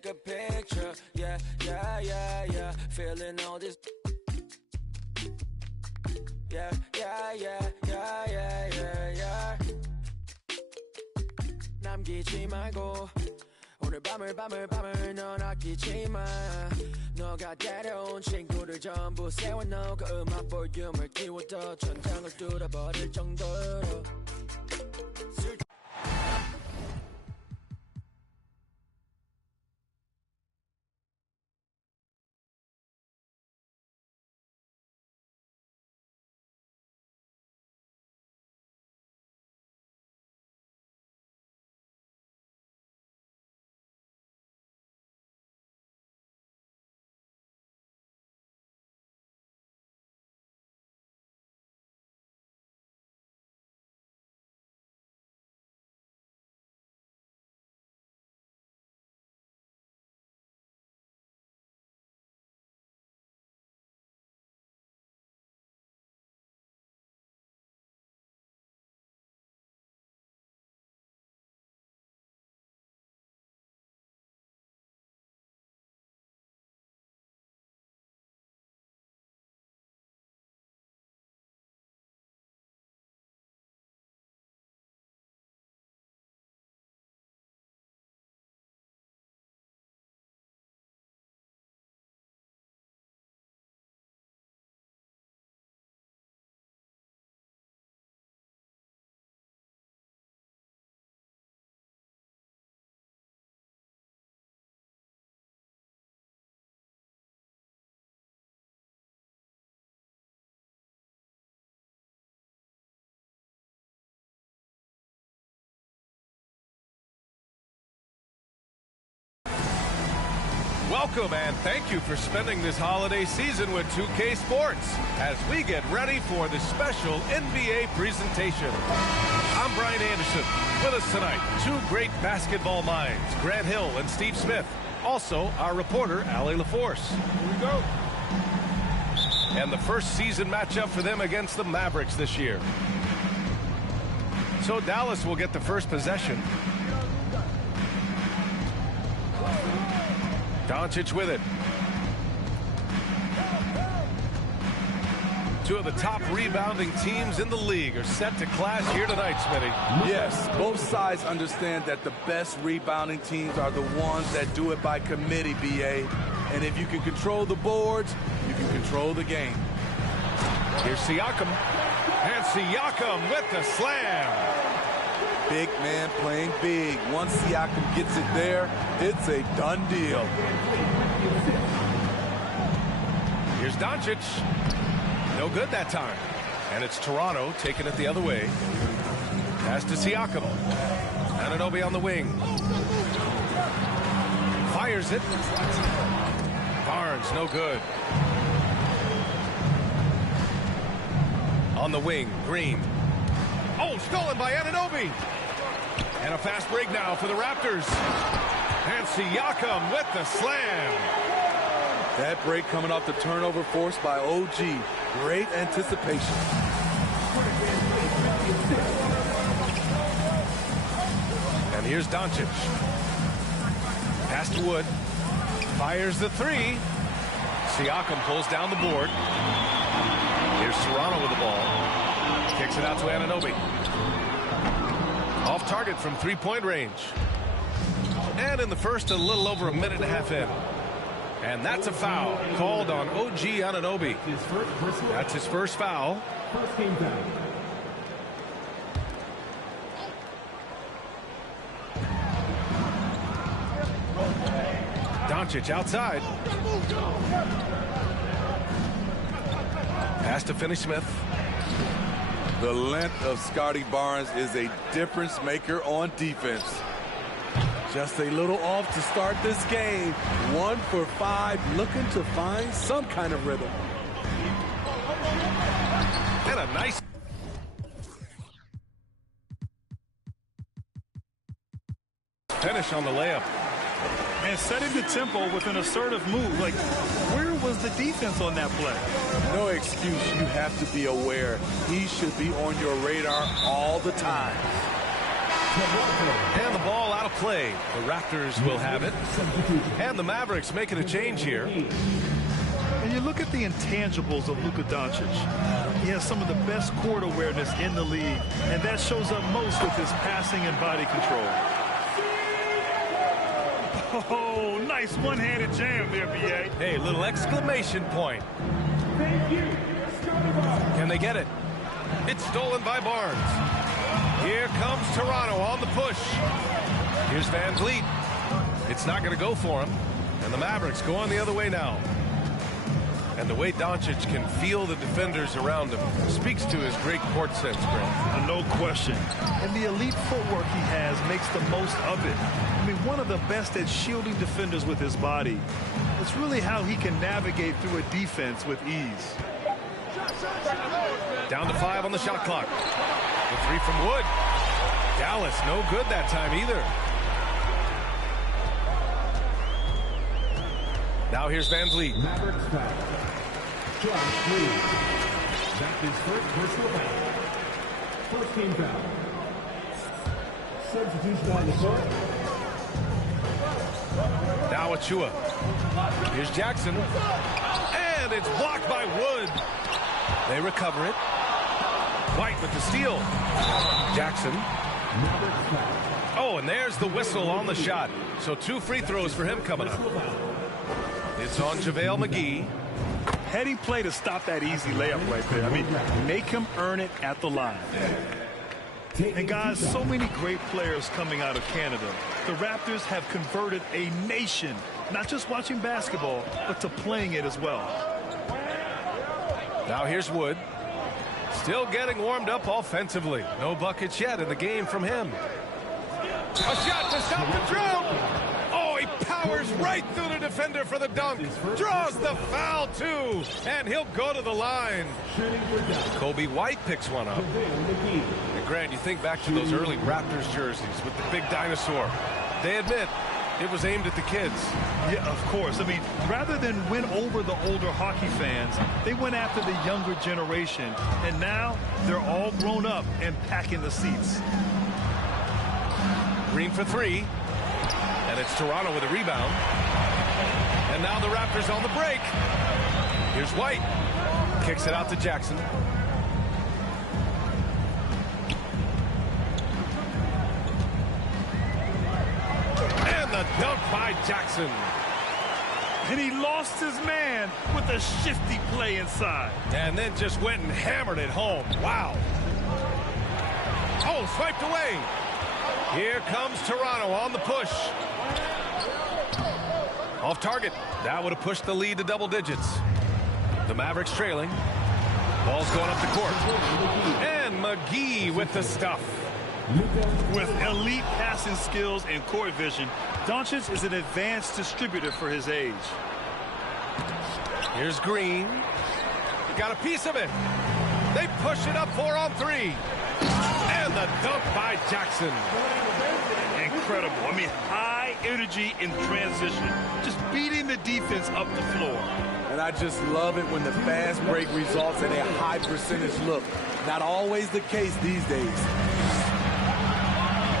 take a picture. Yeah, yeah, yeah, yeah. Feeling all this. Yeah, yeah, yeah, yeah, yeah, yeah, yeah. 남기지 말고 오늘 밤을 넌 아끼지 마. 너가 데려온 친구들 전부 세워놓고 음악 볼륨을 키워도 천장을 뚫어버릴 정도로. Welcome and thank you for spending this holiday season with 2K Sports as we get ready for the special NBA presentation. I'm Brian Anderson. With us tonight, two great basketball minds, Grant Hill and Steve Smith. Also, our reporter, Allie LaForce. Here we go. And the first season matchup for them against the Mavericks this year. So Dallas will get the first possession. Doncic with it. Two of the top rebounding teams in the league are set to clash here tonight, Smitty. Yes, both sides understand that the best rebounding teams are the ones that do it by committee, BA. And if you can control the boards, you can control the game. Here's Siakam. And Siakam with the slam. Big man playing big. Once Siakam gets it there, it's a done deal. Here's Doncic. No good that time. And it's Toronto taking it the other way. Pass to Siakam. Anunoby on the wing. Fires it. Barnes, no good. On the wing, Green. Oh, stolen by Anunoby. And a fast break now for the Raptors. And Siakam with the slam. That break coming off the turnover forced by OG. Great anticipation. And here's Doncic. Pass to Wood. Fires the three. Siakam pulls down the board. Here's Toronto with the ball. Kicks it out to Anunoby. Off target from three-point range. And in the first, a little over a minute and a half in. And that's a foul called on OG Anunoby. That's his first foul. First game foul. Doncic outside. Pass to Finney-Smith. The length of Scotty Barnes is a difference maker on defense. Just a little off to start this game. 1 for 5, looking to find some kind of rhythm. And a nice finish on the layup. And setting the tempo with an assertive move. Like, where was the defense on that play? No excuse. You have to be aware. He should be on your radar all the time. And the ball out of play. The Raptors will have it. And the Mavericks making a change here. And you look at the intangibles of Luka Doncic. He has some of the best court awareness in the league, and that shows up most with his passing and body control. Oh, nice one-handed jam there, B.A. Hey, little exclamation point. Can they get it? It's stolen by Barnes. Here comes Toronto on the push. Here's Van Vliet. It's not going to go for him. And the Mavericks going the other way now. And the way Doncic can feel the defenders around him speaks to his great court sense, Grant. No question. And the elite footwork he has makes the most of it. I mean, one of the best at shielding defenders with his body. It's really how he can navigate through a defense with ease. Down to 5 on the shot clock. The 3 from Wood. Dallas no good that time either. Now here's Van Vliet. Mavericks foul. Josh Green. That's his first personal foul. First team foul. Substitution on the court. Now Achua. Here's Jackson. And it's blocked by Wood. They recover it. White with the steal. Jackson. Oh, and there's the whistle on the shot. So 2 free throws for him coming up. It's on JaVale McGee. Heading play to stop that easy layup right there. I mean, make him earn it at the line. And guys, so many great players coming out of Canada. The Raptors have converted a nation, not just watching basketball, but to playing it as well. Now here's Wood. Still getting warmed up offensively. No buckets yet in the game from him. A shot to stop the drought. Oh, he powers right through the defender for the dunk. Draws the foul, too. And he'll go to the line. Kobe White picks one up. And Grant, you think back to those early Raptors jerseys with the big dinosaur. They admit it was aimed at the kids. Yeah, of course. I mean, rather than win over the older hockey fans, they went after the younger generation. And now they're all grown up and packing the seats. Green for 3. And it's Toronto with a rebound. And now the Raptors on the break. Here's White. Kicks it out to Jackson. And the dunk by Jackson. And he lost his man with a shifty play inside. And then just went and hammered it home. Wow. Oh, swiped away. Here comes Toronto on the push. Off target. That would have pushed the lead to double digits. The Mavericks trailing. Ball's going up the court. And McGee with the stuff. With elite passing skills and court vision, Doncic is an advanced distributor for his age. Here's Green. Got a piece of it. They push it up 4 on 3. And the dunk by Jackson. Incredible. I mean, high energy in transition. Just beating the defense up the floor. And I just love it when the fast break results in a high percentage look. Not always the case these days.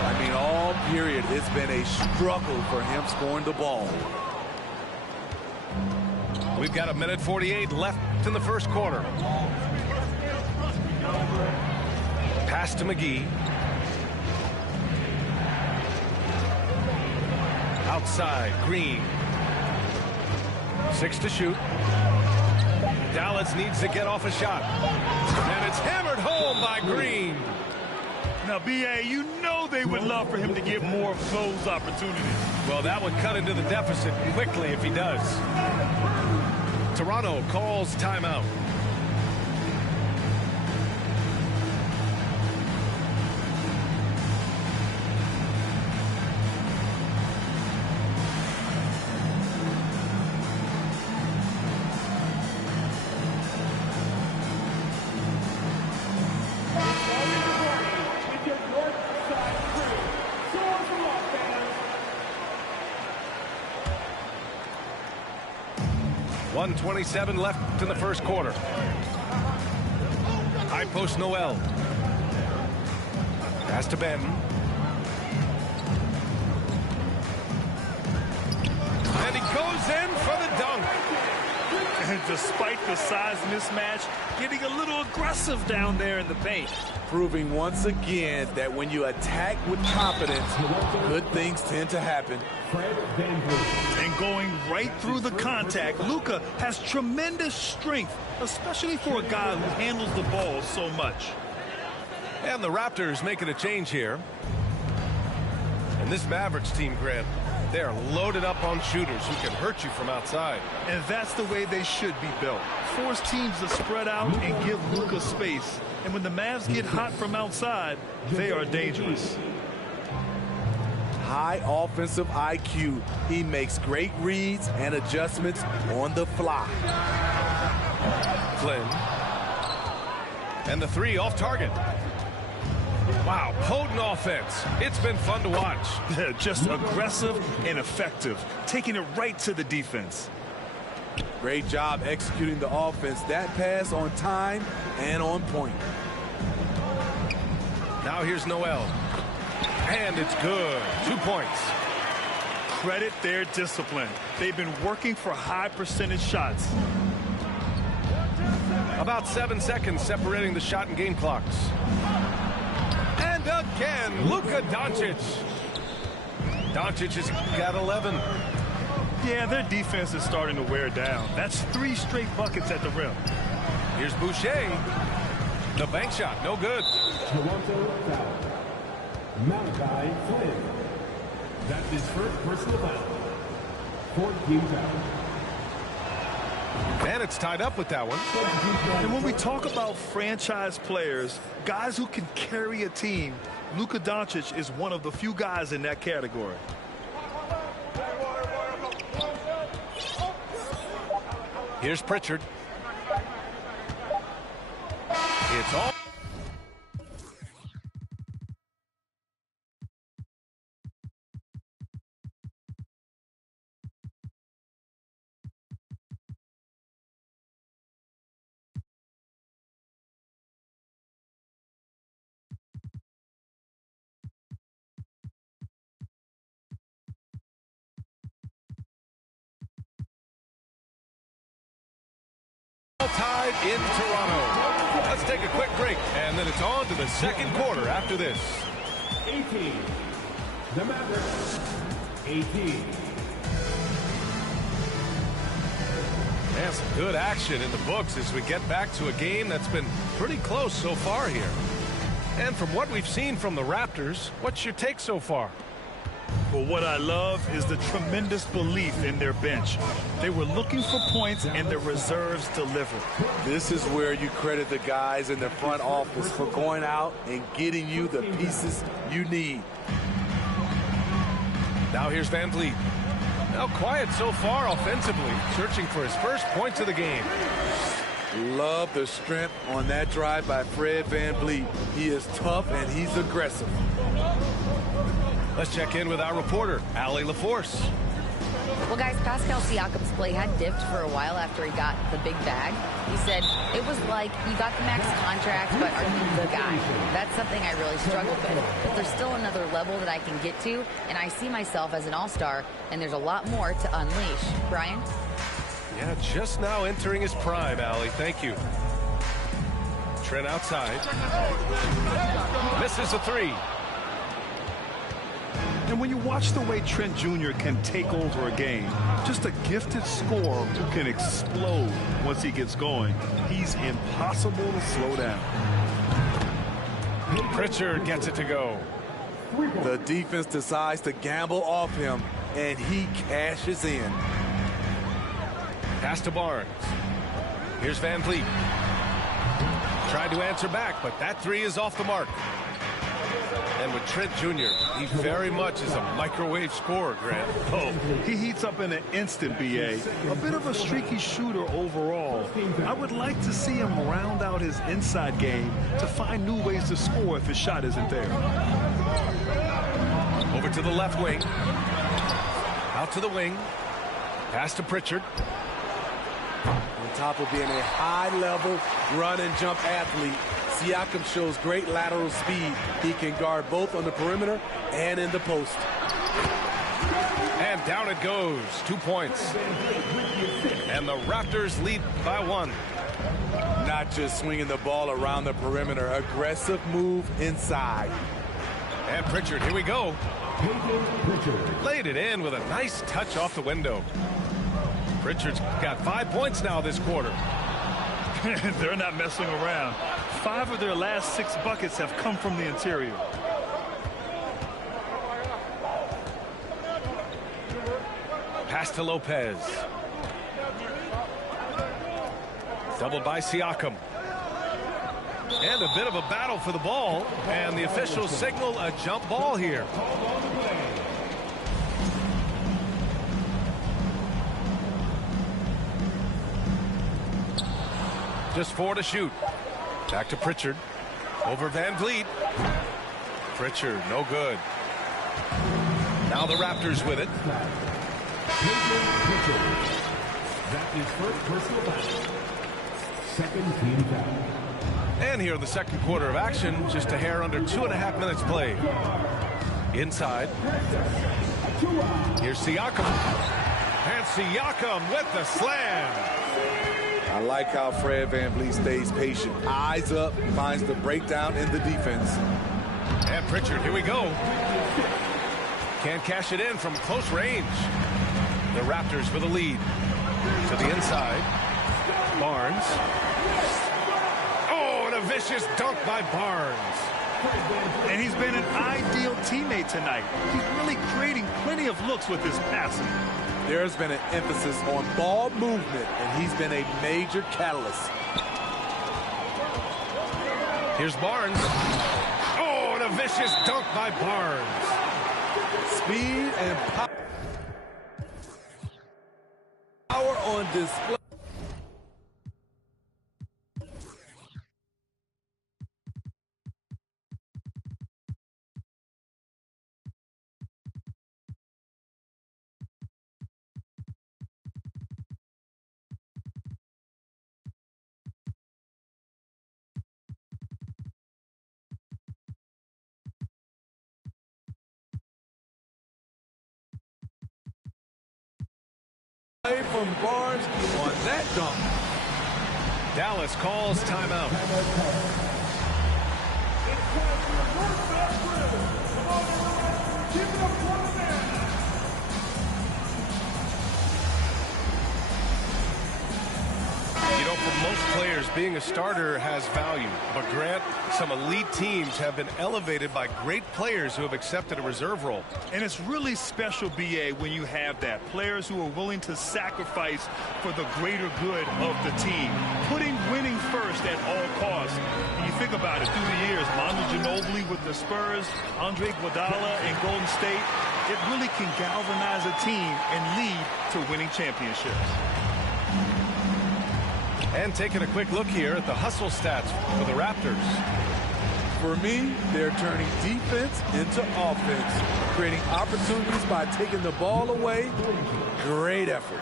I mean, all period, it's been a struggle for him scoring the ball. We've got 1:48 left in the first quarter. Pass to McGee. Outside, Green. 6 to shoot. Dallas needs to get off a shot. And it's hammered home by Green. Now, B.A., you know they would love for him to get more of those opportunities. Well, that would cut into the deficit quickly if he does. Toronto calls timeout. .27 left in the first quarter. High post Noel. Pass to Benton. And despite the size mismatch, getting a little aggressive down there in the paint. Proving once again that when you attack with confidence, good things tend to happen. And going right through the contact, Luka has tremendous strength, especially for a guy who handles the ball so much. And the Raptors making a change here. And this Mavericks team, Grant, they're loaded up on shooters who can hurt you from outside. And that's the way they should be built. Force teams to spread out and give Luka space. And when the Mavs get hot from outside, they are dangerous. High offensive IQ. He makes great reads and adjustments on the fly. Flynn. And the three off target. Wow, potent offense. It's been fun to watch. Just aggressive and effective, taking it right to the defense. Great job executing the offense. That pass on time and on point. Now here's Noel. And it's good. 2 points. Credit their discipline. They've been working for high percentage shots. About 7 seconds separating the shot and game clocks. And again, Luka Doncic. Doncic has got 11. Yeah, their defense is starting to wear down. That's 3 straight buckets at the rim. Here's Boucher. The bank shot, no good. Toronto foul. Malachi Flynn. That's his first personal foul. 14 foul. And it's tied up with that one. And when we talk about franchise players, guys who can carry a team, Luka Doncic is one of the few guys in that category. Here's Pritchard. It's all. Tied in Toronto. Let's take a quick break, and then it's on to the second quarter after this. 18. The Mavericks. 18. And some good action in the books as we get back to a game that's been pretty close so far here. And from what we've seen from the Raptors, what's your take so far? Well, what I love is the tremendous belief in their bench. They were looking for points, and their reserves delivered. This is where you credit the guys in the front office for going out and getting you the pieces you need. Now here's Van Vliet. Now quiet so far offensively, searching for his first points of the game. Love the strength on that drive by Fred Van Vliet. He is tough and he's aggressive. Let's check in with our reporter, Allie LaForce. Well, guys, Pascal Siakam's play had dipped for a while after he got the big bag. He said, it was like, you got the max contract, but are you the guy? That's something I really struggled with. But there's still another level that I can get to, and I see myself as an all-star, and there's a lot more to unleash. Brian? Yeah, just now entering his prime, Allie. Thank you. Trent outside. Misses a three. And when you watch the way Trent Jr. can take over a game, just a gifted scorer who can explode once he gets going. He's impossible to slow down. Pritchard gets it to go. The defense decides to gamble off him, and he cashes in. Pass to Barnes. Here's Van Vliet. Tried to answer back, but that three is off the mark. And with Trent Jr., he very much is a microwave scorer, Grant. Oh, he heats up in an instant, B.A. A bit of a streaky shooter overall. I would like to see him round out his inside game to find new ways to score if his shot isn't there. Over to the left wing. Out to the wing. Pass to Pritchard. On top of being a high-level run-and-jump athlete, Siakam shows great lateral speed. He can guard both on the perimeter and in the post. And And down it goes. 2 points. And the Raptors lead by 1. Not just swinging the ball around the perimeter. Aggressive move inside. And Pritchard, here we go. Laid it in with a nice touch off the window. Pritchard's got 5 points now this quarter. They're not messing around. 5 of their last 6 buckets have come from the interior. Pass to Lopez. Doubled by Siakam. And a bit of a battle for the ball. And the officials signal a jump ball here. Just 4 to shoot. Back to Pritchard. Over Van Vliet. Pritchard, no good. Now the Raptors with it. That is first personal foul. Second team foul. And here in the second quarter of action, just a hair under 2.5 minutes played. Inside. Here's Siakam. And Siakam with the slam. I like how Fred VanVleet stays patient. Eyes up, finds the breakdown in the defense. And Pritchard, here we go. Can't cash it in from close range. The Raptors with a lead. To the inside. Barnes. Oh, and a vicious dunk by Barnes. And he's been an ideal teammate tonight. He's really creating plenty of looks with his passing. There's been an emphasis on ball movement, and he's been a major catalyst. Here's Barnes. Oh, and a vicious dunk by Barnes. Speed and power on display. From Barnes on that dunk. Dallas calls timeout. You know, for most players, being a starter has value. But Grant, some elite teams have been elevated by great players who have accepted a reserve role. And it's really special, B.A., when you have that. Players who are willing to sacrifice for the greater good of the team. Putting winning first at all costs. And you think about it, through the years, Manu Ginobili with the Spurs, Andre Iguodala in Golden State, it really can galvanize a team and lead to winning championships. And taking a quick look here at the hustle stats for the Raptors. For me, they're turning defense into offense, creating opportunities by taking the ball away. Great effort.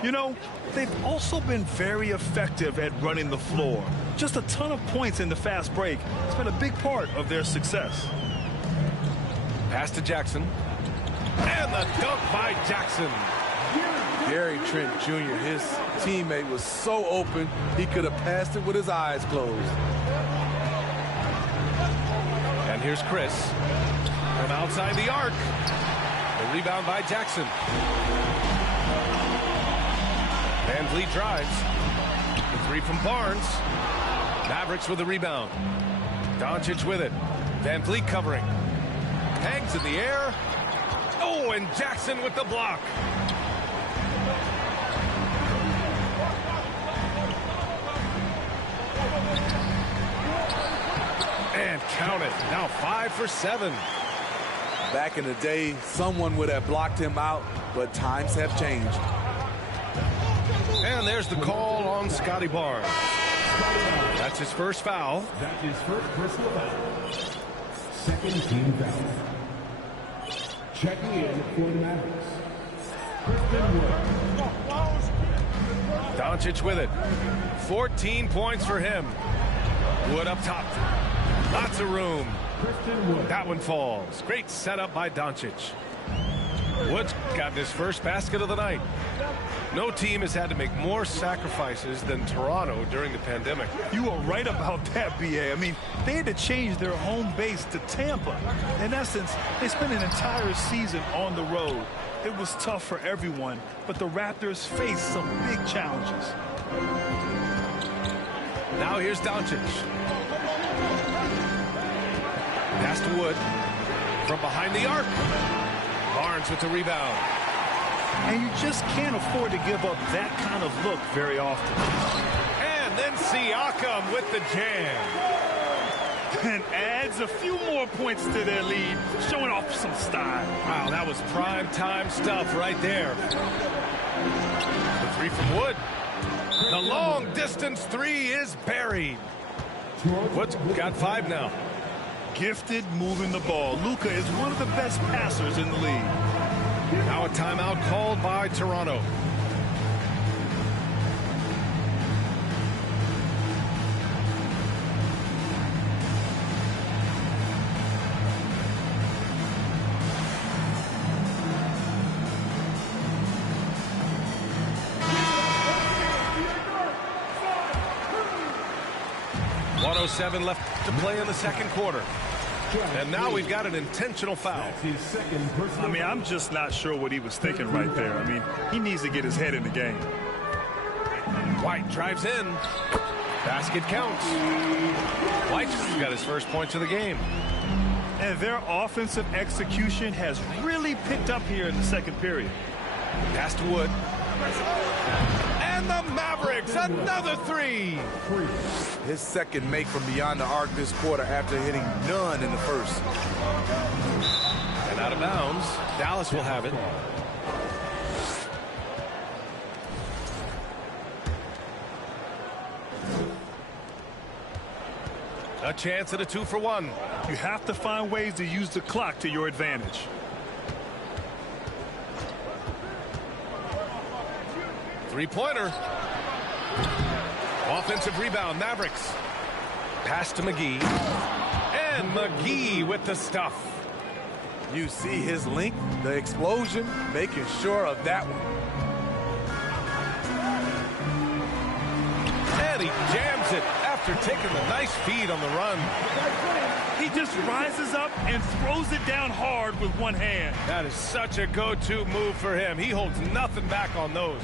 You know, they've also been very effective at running the floor. Just a ton of points in the fast break. It's been a big part of their success. Pass to Jackson. And the dunk by Jackson. Gary Trent Jr., his teammate, was so open, he could have passed it with his eyes closed. And here's Chris from outside the arc. The rebound by Jackson. Van Vliet drives. The 3 from Barnes. Mavericks with the rebound. Doncic with it. Van Vliet covering. Hangs in the air. Oh, and Jackson with the block. And count it. Now 5 for 7. Back in the day, someone would have blocked him out, but times have changed. And there's the call on Scotty Barnes. That's his first foul. That is first personal foul. Second team foul. Checking in for the Mavericks. Christian Wood. Doncic with it. 14 points for him. Wood up top. Lots of room. That one falls. Great setup by Doncic. Wood's gotten his first basket of the night. No team has had to make more sacrifices than Toronto during the pandemic. You are right about that, B.A. I mean, they had to change their home base to Tampa. In essence, they spent an entire season on the road. It was tough for everyone, but the Raptors faced some big challenges. Now here's Doncic. Pass to Wood. From behind the arc. Barnes with the rebound. And you just can't afford to give up that kind of look very often. And then Siakam with the jam. And adds a few more points to their lead, showing off some style. Wow, that was prime time stuff right there. The three from Wood. The long distance three is buried. Wood's got 5 now. Gifted moving the ball. Luka is one of the best passers in the league. Now a timeout called by Toronto. .107 left to play in the second quarter. And now we've got an intentional foul. I mean, I'm just not sure what he was thinking right there. I mean, he needs to get his head in the game. White drives in. Basket counts. White's got his first points of the game. And their offensive execution has really picked up here in the second period. Pass to Wood. And the Mavericks, another three. His second make from beyond the arc this quarter after hitting none in the first. And out of bounds. Dallas will have it. A chance at a 2-for-1. You have to find ways to use the clock to your advantage. Three-pointer. Offensive rebound, Mavericks. Pass to McGee. And McGee with the stuff. You see his length, the explosion, making sure of that one. And he jams it after taking the nice feed on the run. He just rises up and throws it down hard with one hand. That is such a go-to move for him. He holds nothing back on those.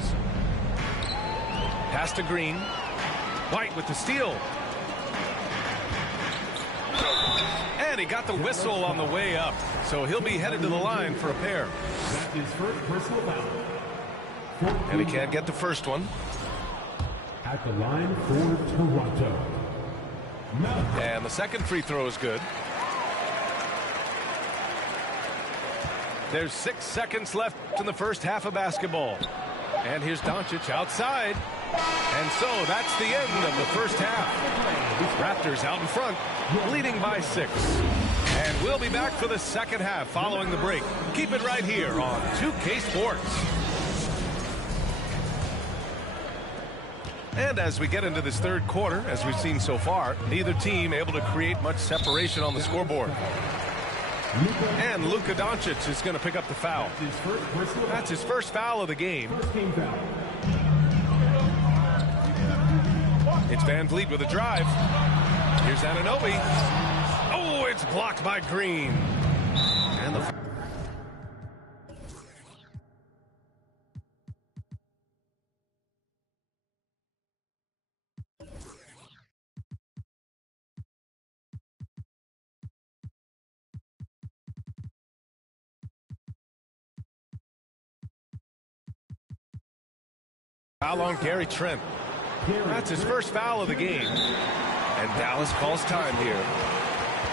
Pass to Green. White with the steal. And he got the whistle on the way up. So he'll be headed to the line for a pair. That's his first personal foul. And he can't get the first one. At the line for Toronto. And the second free throw is good. There's 6 seconds left in the first half of basketball. And here's Doncic outside. And so that's the end of the first half. Raptors out in front, leading by 6. And we'll be back for the second half following the break. Keep it right here on 2K Sports. And as we get into this third quarter, as we've seen so far, neither team able to create much separation on the scoreboard. And Luka Doncic is going to pick up the foul. That's his first foul of the game. It's Van Vliet with a drive. Here's Anunoby. Oh, it's blocked by Green. And the foul on Gary Trent. That's his first foul of the game. And Dallas calls time here.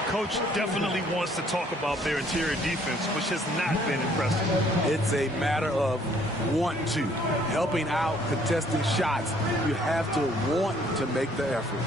Coach definitely wants to talk about their interior defense, which has not been impressive. It's a matter of want to. Helping out, contesting shots. You have to want to make the effort.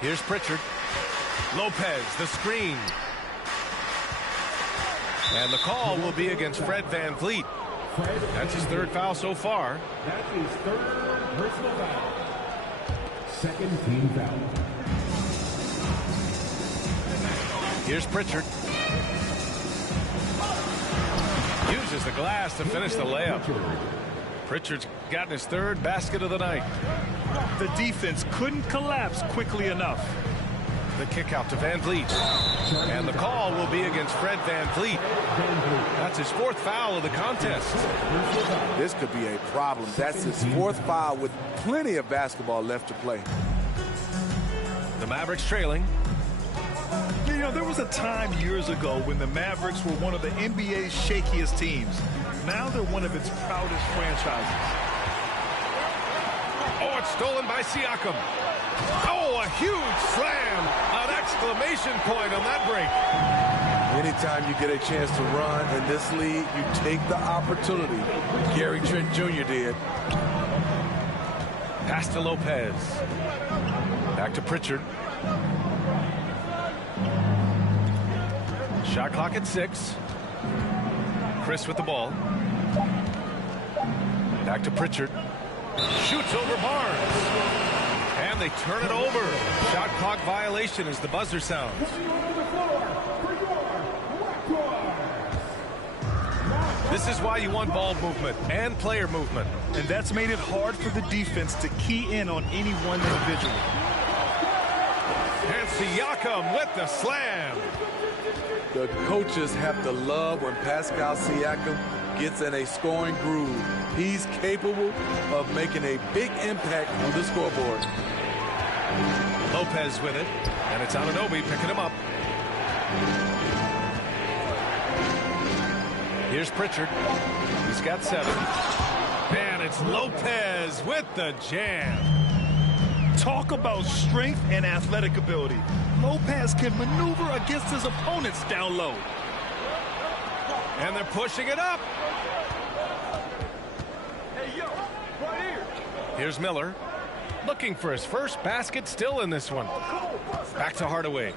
Here's Pritchard. Lopez, the screen. And the call will be against Fred VanVleet. That's his third foul so far. That's his third personal foul. Second team foul. Here's Pritchard. Uses the glass to finish the layup. Pritchard's gotten his third basket of the night. The defense couldn't collapse quickly enough. The kick out to VanVleet. And the call will be against Fred VanVleet. That's his fourth foul of the contest. This could be a problem. That's his fourth foul with plenty of basketball left to play. The Mavericks trailing. You know, there was a time years ago when the Mavericks were one of the NBA's shakiest teams. Now they're one of its proudest franchises. Oh, it's stolen by Siakam. Oh, a huge slam. An exclamation point on that break. Anytime you get a chance to run in this league, you take the opportunity. Gary Trent Jr. did. Pass to Lopez. Back to Pritchard. Shot clock at 6. Chris with the ball. Back to Pritchard. Shoots over Barnes. And they turn it over. Shot clock violation as the buzzer sounds. This is why you want ball movement and player movement. And that's made it hard for the defense to key in on any one individual. And Siakam with the slam. The coaches have to love when Pascal Siakam gets in a scoring groove. He's capable of making a big impact on the scoreboard. Lopez with it, and it's Anunoby picking him up. Here's Pritchard. He's got 7. And it's Lopez with the jam. Talk about strength and athletic ability. Lopez can maneuver against his opponents down low. And they're pushing it up. Hey, yo, right here. Here's Miller. Looking for his first basket still in this one. Back to Hardaway.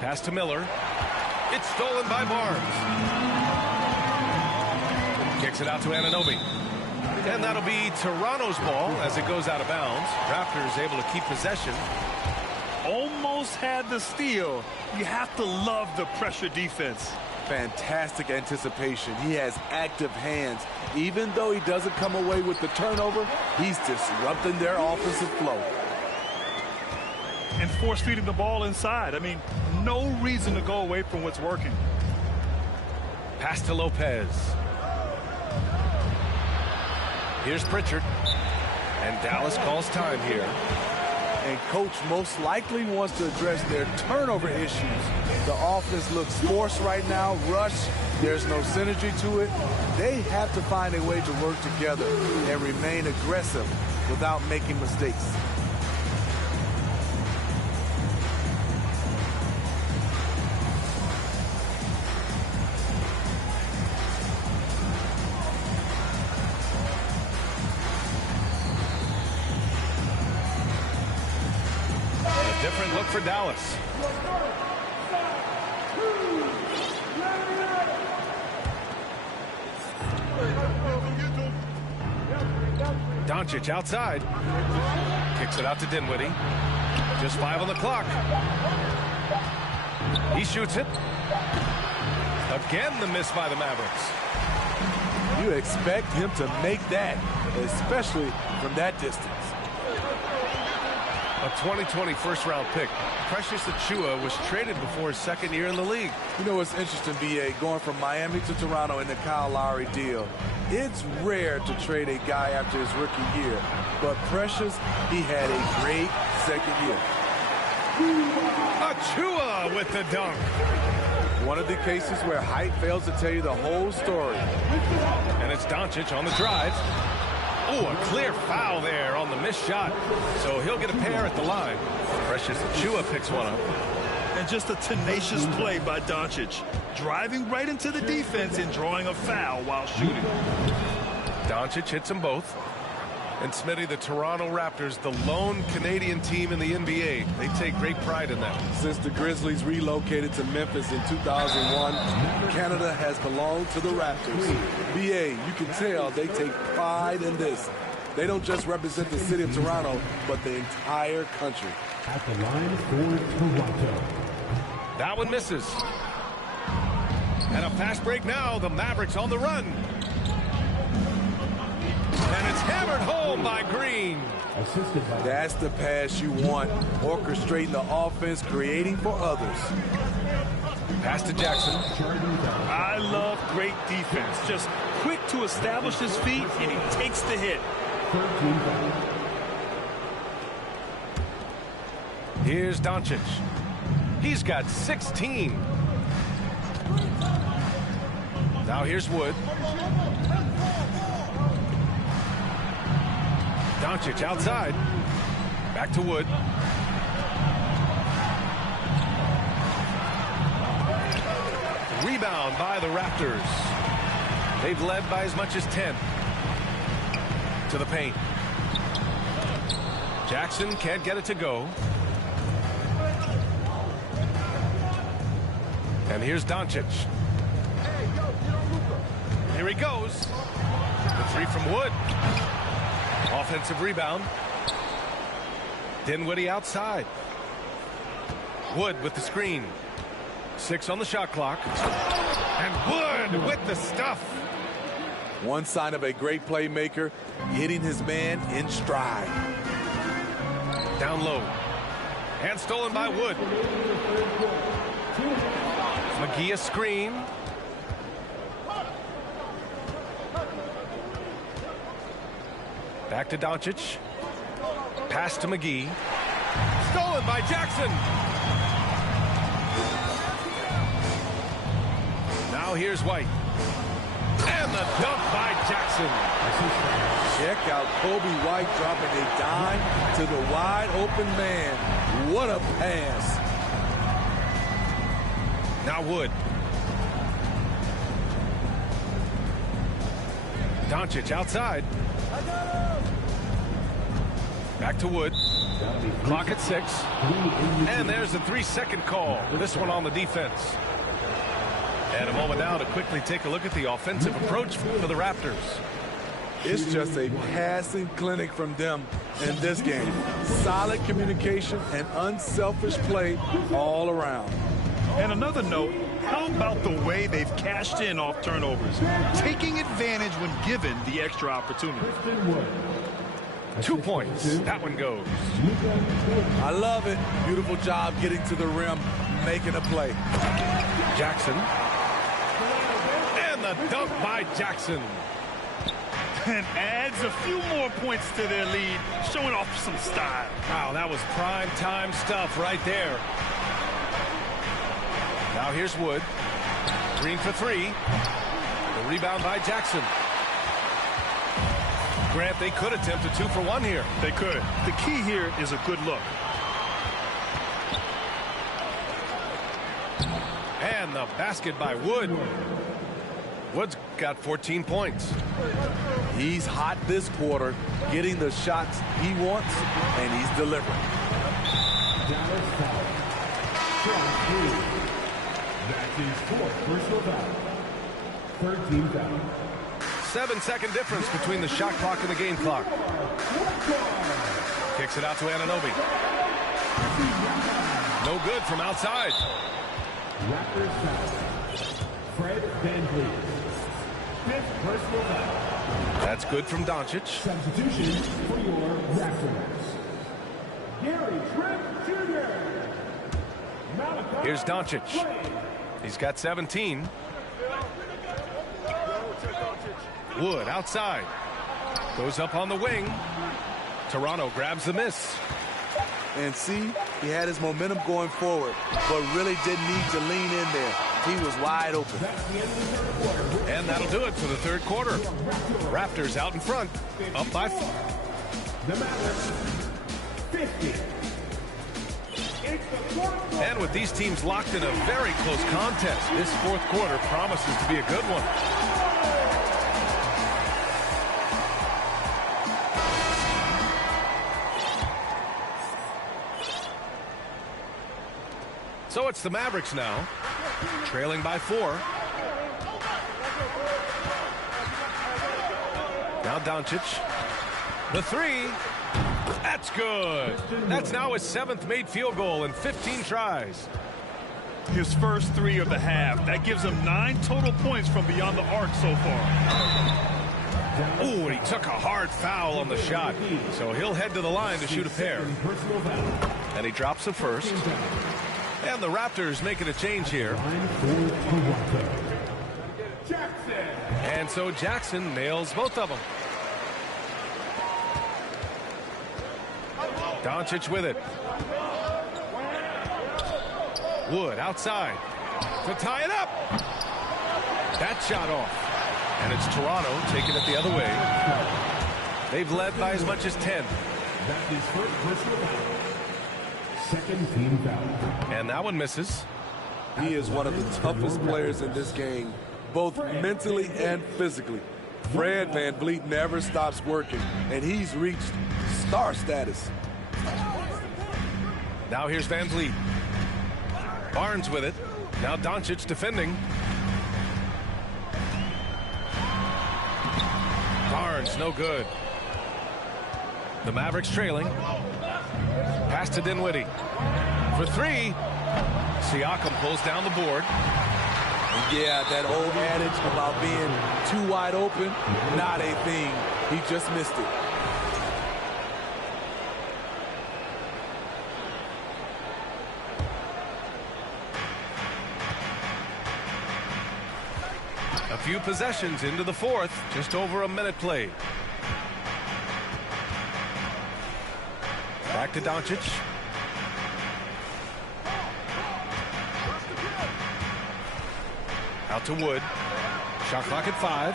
Pass to Miller. It's stolen by Barnes. Kicks it out to Anunoby. And that'll be Toronto's ball as it goes out of bounds. Raptors able to keep possession. Almost had the steal. You have to love the pressure defense. Fantastic anticipation. He has active hands. Even though he doesn't come away with the turnover, he's disrupting their offensive flow. And force feeding the ball inside. I mean, no reason to go away from what's working. Pass to Lopez. Here's Pritchard. And Dallas calls time here. And coach most likely wants to address their turnover issues. The offense looks forced right now, rush. There's no synergy to it. They have to find a way to work together and remain aggressive without making mistakes. Different look for Dallas. Doncic outside. Kicks it out to Dinwiddie. Just 5 on the clock. He shoots it. Again, the miss by the Mavericks. You expect him to make that, especially from that distance. A 2020 first-round pick. Precious Achiuwa was traded before his second year in the league. You know what's interesting, B.A., going from Miami to Toronto in the Kyle Lowry deal. It's rare to trade a guy after his rookie year, but Precious, he had a great second year. Achiuwa with the dunk. One of the cases where height fails to tell you the whole story. And it's Doncic on the drive. Oh, a clear foul there on the missed shot. So he'll get a pair at the line. Precious Achiuwa picks one up. And just a tenacious play by Doncic. Driving right into the defense and drawing a foul while shooting. Doncic hits them both. And Smitty, the Toronto Raptors, the lone Canadian team in the NBA, they take great pride in that. Since the Grizzlies relocated to Memphis in 2001, Canada has belonged to the Raptors. BA, you can tell they take pride in this. They don't just represent the city of Toronto, but the entire country. At the line for Toronto. That one misses. And a fast break now. The Mavericks on the run. And it's hammered home by Green. Assisted by That's the pass you want. Orchestrating the offense, creating for others. Pass to Jackson. I love great defense. Just quick to establish his feet, and he takes the hit. 13 fouls. Here's Doncic. He's got 16. Now here's Wood. Doncic outside. Back to Wood. Rebound by the Raptors. They've led by as much as 10. To the paint. Jackson can't get it to go. And here's Doncic. Here he goes. The three from Wood. Offensive rebound. Dinwiddie outside. Wood with the screen. 6 on the shot clock. And Wood with the stuff. One sign of a great playmaker, hitting his man in stride. Down low. And stolen by Wood. McGee a screen. Back to Doncic. Pass to McGee. Stolen by Jackson. Now here's White. And the dunk by Jackson. Check out Kobe White dropping a dime to the wide open man. What a pass. Now Wood. Doncic outside. Back to Wood. Clock at 6. And there's a 3-second call. This one on the defense. And a moment now to quickly take a look at the offensive approach for the Raptors. It's just a passing clinic from them in this game. Solid communication and unselfish play all around. And another note, how about the way they've cashed in off turnovers? Taking advantage when given the extra opportunity. 2 points. That one goes. I love it. Beautiful job getting to the rim, making a play. Jackson. And the dunk by Jackson. And adds a few more points to their lead, showing off some style. Wow, that was prime time stuff right there. Now here's Wood. Green for 3. The rebound by Jackson. Grant, they could attempt a 2 for 1 here. They could. The key here is a good look. And the basket by Wood. Wood's got 14 points. He's hot this quarter, getting the shots he wants, and he's delivering. Dallas foul. Strong 3. That's his 4th personal foul. 13 foul. 7-second difference between the shot clock and the game clock. Kicks it out to Anunoby. No good from outside. Raptors foul. Fred VanVleet. 5th personal foul. That's good from Doncic. Substitution for your Raptors. Gary Trent Jr. Malachi Here's Doncic. He's got 17. Wood outside. Goes up on the wing. Toronto grabs the miss. And see, he had his momentum going forward, but really didn't need to lean in there. He was wide open. And that'll do it for the third quarter. Raptors out in front, up by 4. The Mavericks, 50. And with these teams locked in a very close contest, this fourth quarter promises to be a good one. So it's the Mavericks now, trailing by 4. Now Doncic. The 3. That's good. That's now his 7th made field goal in 15 tries. His first 3 of the half. That gives him 9 total points from beyond the arc so far. Oh, and he took a hard foul on the shot. So he'll head to the line to shoot a pair. And he drops the first. And the Raptors making a change here. And so Jackson nails both of them. Doncic with it. Wood outside to tie it up. That shot off. And it's Toronto taking it the other way. They've led by as much as 10. That is first personal foul. Second team foul. And that one misses. He is one of the toughest players in this game, both mentally and physically. Fred VanVleet never stops working, and he's reached star status. Now here's VanVleet. Barnes with it. Now Doncic defending. Barnes, no good. The Mavericks trailing. Pass to Dinwiddie. For 3. Siakam pulls down the board. Yeah, that old adage about being too wide open, not a thing. He just missed it. A few possessions into the 4th, just over a minute played. Back to Doncic. Out to Wood. Shot clock at 5.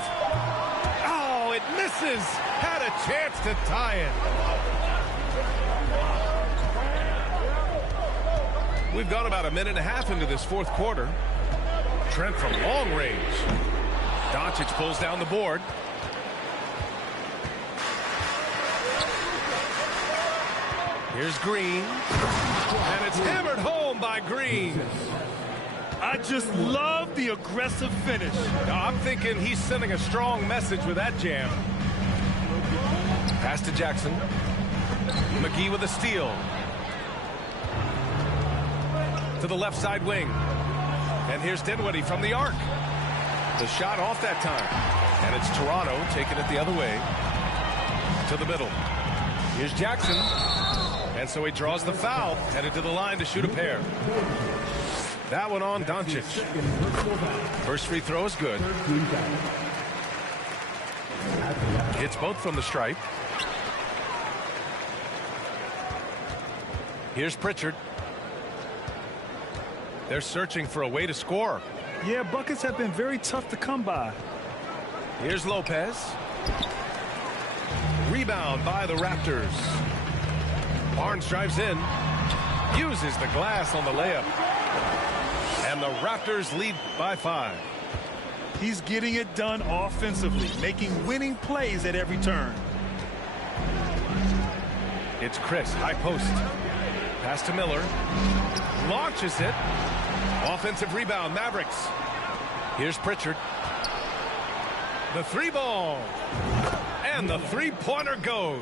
Oh, it misses. Had a chance to tie it. We've gone about a minute and a half into this 4th quarter. Trent from long range. Doncic pulls down the board. Here's Green. And it's hammered home by Green. I just love the aggressive finish. Now, I'm thinking he's sending a strong message with that jam. Pass to Jackson. McGee with a steal. To the left side wing. And here's Dinwiddie from the arc. The shot off that time. And it's Toronto taking it the other way. To the middle. Here's Jackson. And so he draws the foul. Headed to the line to shoot a pair. That one on Doncic. First free throw is good. Hits both from the stripe. Here's Pritchard. They're searching for a way to score. Yeah, buckets have been very tough to come by. Here's Lopez. Rebound by the Raptors. Barnes drives in. Uses the glass on the layup. And the Raptors lead by 5. He's getting it done offensively, making winning plays at every turn. It's Chris, high post. Pass to Miller. Launches it. Offensive rebound, Mavericks. Here's Pritchard. The 3-ball. And the 3-pointer goes.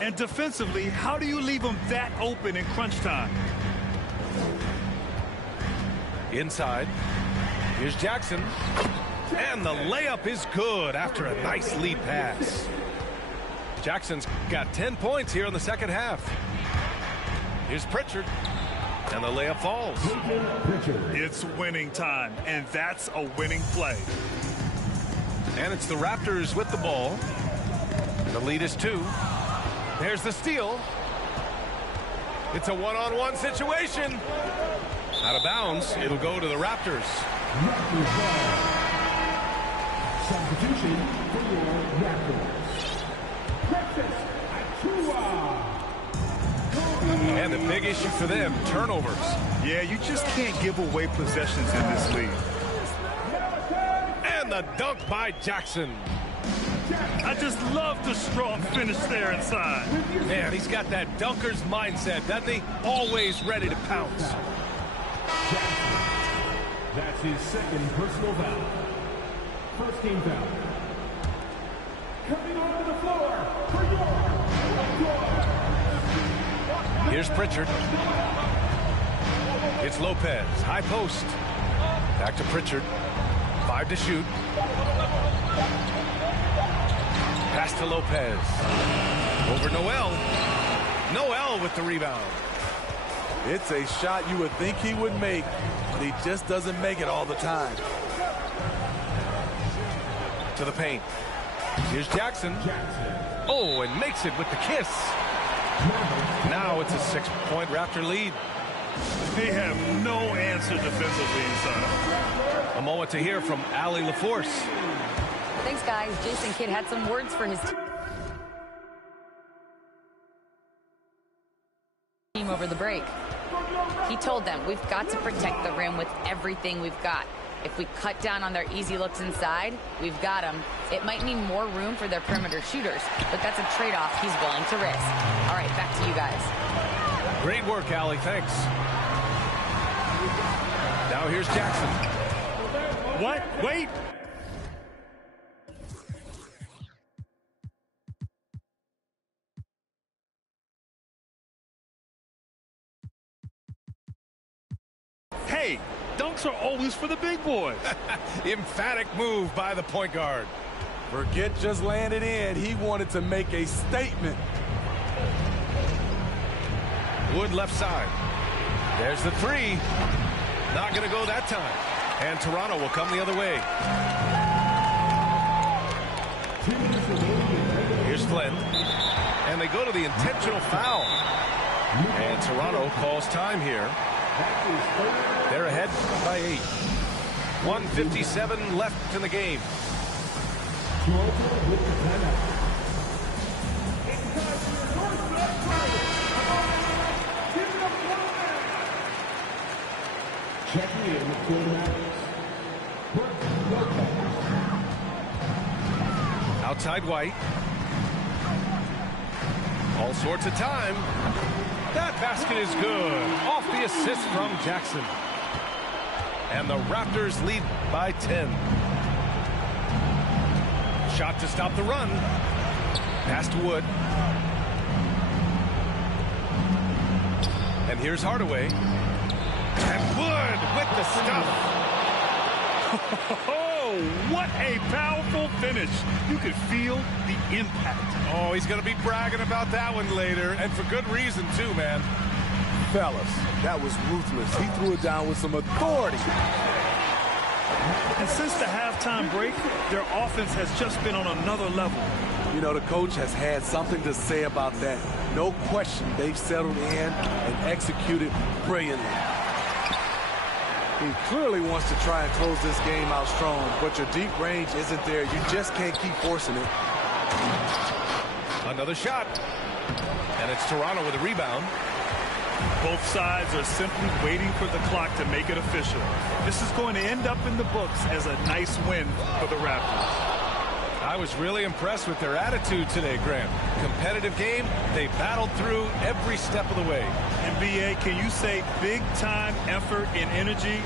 And defensively, how do you leave them that open in crunch time? Inside. Here's Jackson. And the layup is good after a nice lead pass. Jackson's got 10 points here in the second half. Here's Pritchard. And the layup falls. It's winning time, and that's a winning play. And it's the Raptors with the ball. The lead is 2. There's the steal. It's a one-on-one situation. Out of bounds. It'll go to the Raptors. Substitution for your Raptors. And the big issue for them, turnovers. Yeah, you just can't give away possessions in this league. And the dunk by Jackson. I just love the strong finish there inside. Man, he's got that dunker's mindset, doesn't he? Always ready to pounce. That's his second personal foul. First team foul. Coming onto the floor for your Here's Pritchard. It's Lopez. High post. Back to Pritchard. 5 to shoot. Pass to Lopez. Over Noel. Noel with the rebound. It's a shot you would think he would make, but he just doesn't make it all the time. To the paint. Here's Jackson. Oh, and makes it with the kiss. Now it's a 6-point Raptor lead. They have no answer defensively inside. A moment to hear from Allie LaForce. Thanks, guys. Jason Kidd had some words for his team over the break. He told them, we've got to protect the rim with everything we've got. If we cut down on their easy looks inside, we've got them. It might mean more room for their perimeter shooters, but that's a trade-off he's willing to risk. All right, back to you guys. Great work, Allie. Thanks. Now here's Jackson. What? Wait. Hey, dunks are always for the big boys. Emphatic move by the point guard. Forget just laying it in. He wanted to make a statement. Wood left side. There's the three. Not going to go that time. And Toronto will come the other way. Here's Flynn. And they go to the intentional foul. And Toronto calls time here. They're ahead by 8. 1:57 left in the game. Checking in for the Raptors. Outside White. All sorts of time. That basket is good. Off the assist from Jackson. And the Raptors lead by 10. Shot to stop the run. Pass to Wood. And here's Hardaway. And Wood with the stuff. Oh, what a powerful finish. You could feel the impact. Oh, he's going to be bragging about that one later. And for good reason, too, man. Fellas, that was ruthless. He threw it down with some authority. And since the halftime break, their offense has just been on another level. You know, the coach has had something to say about that. No question, they've settled in and executed brilliantly. He clearly wants to try and close this game out strong, but your deep range isn't there. You just can't keep forcing it. Another shot. And it's Toronto with a rebound. Both sides are simply waiting for the clock to make it official. This is going to end up in the books as a nice win for the Raptors. I was really impressed with their attitude today, Graham. Competitive game, they battled through every step of the way. NBA, can you say big-time effort and energy?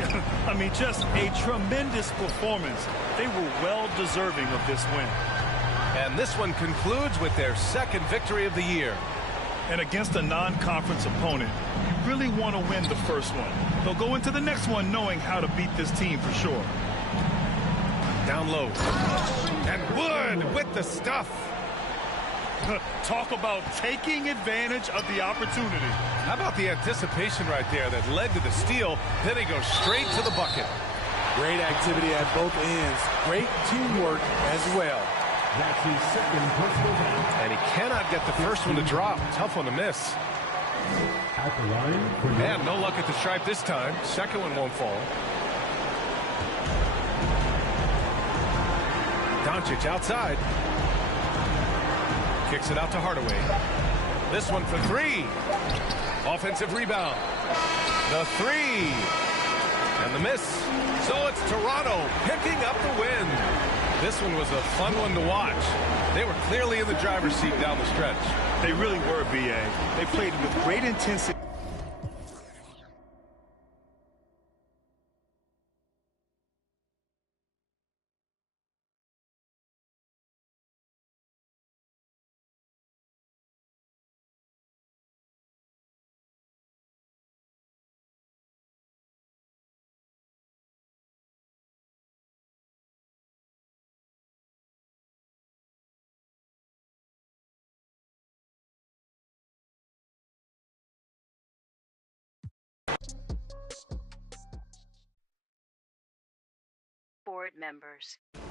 I mean, just a tremendous performance. They were well deserving of this win. And this one concludes with their second victory of the year. And against a non-conference opponent, you really want to win the first one. They'll go into the next one knowing how to beat this team for sure. Down low. And Wood with the stuff. Talk about taking advantage of the opportunity. How about the anticipation right there that led to the steal? Then he goes straight to the bucket. Great activity at both ends. Great teamwork as well. That's his second personal foul. And he cannot get the first one to drop. Tough one to miss. At the line for And no luck at the stripe this time. Second one won't fall. Doncic outside. Kicks it out to Hardaway. This one for three. Offensive rebound. The three. And the miss. So it's Toronto picking up the win. This one was a fun one to watch. They were clearly in the driver's seat down the stretch. They really were, BA. They played with great intensity. board members.